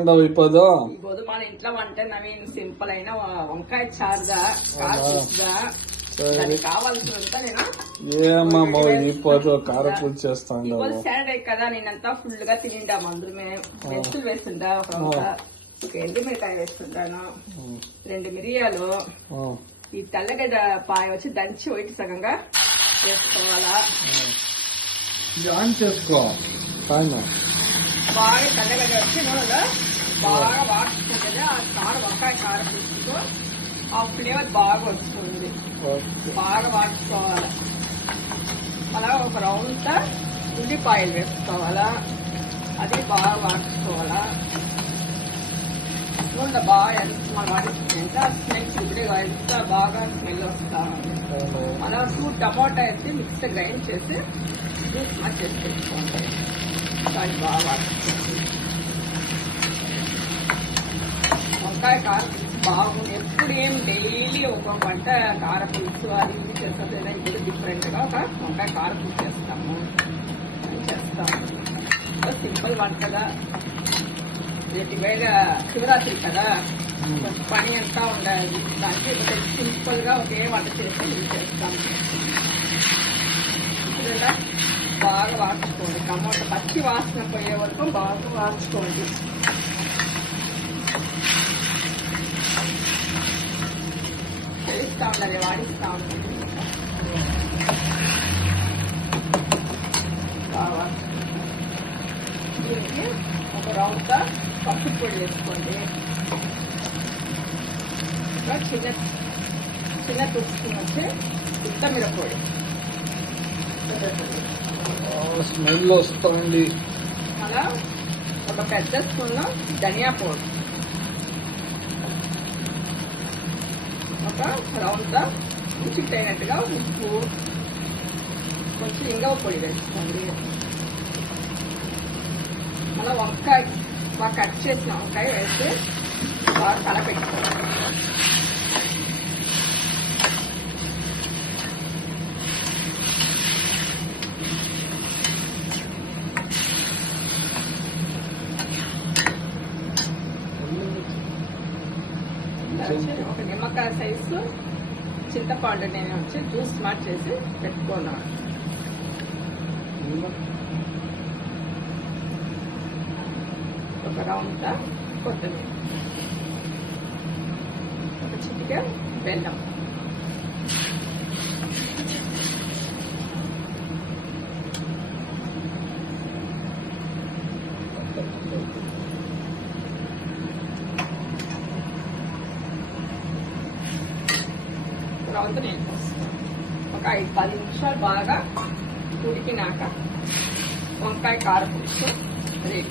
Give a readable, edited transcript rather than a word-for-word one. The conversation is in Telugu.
చేస్తాండవు ఇప్పుడు మన ఇంట్లో వంట నవీన్ సింపుల్ అయిన వంకాయ చారుగా కారపులుసుగా కావాల్సినంత నేను ఏమమ్మా ఇప్పుడు కారపులు చేస్తాండవు సాటర్డే కదా నేనంతా ఫుల్ గా తినిండాము అందరూ మెంతులు వేస్తుంటా ఒక ఎండుమిరకాయ వేస్తుంటాను 2 మిరియాలు ఈ తెల్లగడ్డ పాయ వచ్చి దంచి ఒకటి సగంగా వేసుకోవాలా చేసుకో బాగా తెల్లగడ్డ వచ్చి నూనెలో బాగా వాడుకుంటుంది ఆ వంకాయ కారం తీసుకుంటూ ఆ ఫ్లేవర్ బాగా వస్తుంది బాగా వాడుకోవాలి. అలా ఒక రౌండ్ ఉల్లిపాయలు వేసుకోవాలా అది బాగా వాడుకోవాలా. నూనె బాగా ఎంత మనం వాడుతుందంటే ఆ స్మెల్ ఇప్పుడే ఎంత బాగా స్మెల్ వస్తా ఉంది. అలా 2 టమాటా వేసి మిక్స్ గ్రైండ్ చేసి జ్యూస్ మా చేసి పెట్టుకోండి. దాన్ని బాగా వాడుకోండి. వంకాయ కారం బాగుంది. ఎప్పుడు ఏం డైలీ ఒక వంట కారపులుసు అది ఇది చేస్తుంది. ఇప్పుడు డిఫరెంట్గా ఒక వంకాయ కారపులుసు చేస్తాము సింపుల్ వంటగా. రేపు వేళ శివరాత్రి కదా పని అంతా ఉండాలి. దానికి సింపుల్ గా ఒకే వంట చేసి ఇది చేస్తాము. ఇప్పుడు బాగా వాడుకోండి. టమాటా పచ్చి వాసన పోయే వరకు బాగా వాడుకోండి. తెలుస్తా ఉండాలి వాడిస్తా ఉండాలి. దీనికి ఒక రౌండ్గా పసుపు పొడి వేసుకోండి. చిన్న తుడుచుకుని వచ్చి ఉత్తమిర పొడి స్మెల్ వస్తుంది. అలా ఒక పెద్ద స్పూన్ ధనియా పౌడర్, ఒక రౌండ్గా రుచికి అయినట్టుగా ఉప్పు, కొంచెం ఇంగవ పొడి వేసుకోండి. అలా వంకాయ బాగా కట్ చేసిన వంకాయ వేసి బాగా కలపెట్టుకోవాలి. ఒక నిమ్మకాయ సైజు చింతపండు నేను వచ్చి జ్యూస్ స్మార్ట్ చేసి పెట్టుకున్నాను. ఒక రౌండ్ కొత్తిమీర, ఒక చిటిక బెల్లం, తర్వాత నేను ఒక 5-10 నిమిషాలు బాగా ఉడికినాక వంకాయ కారపులుసు రెడీ.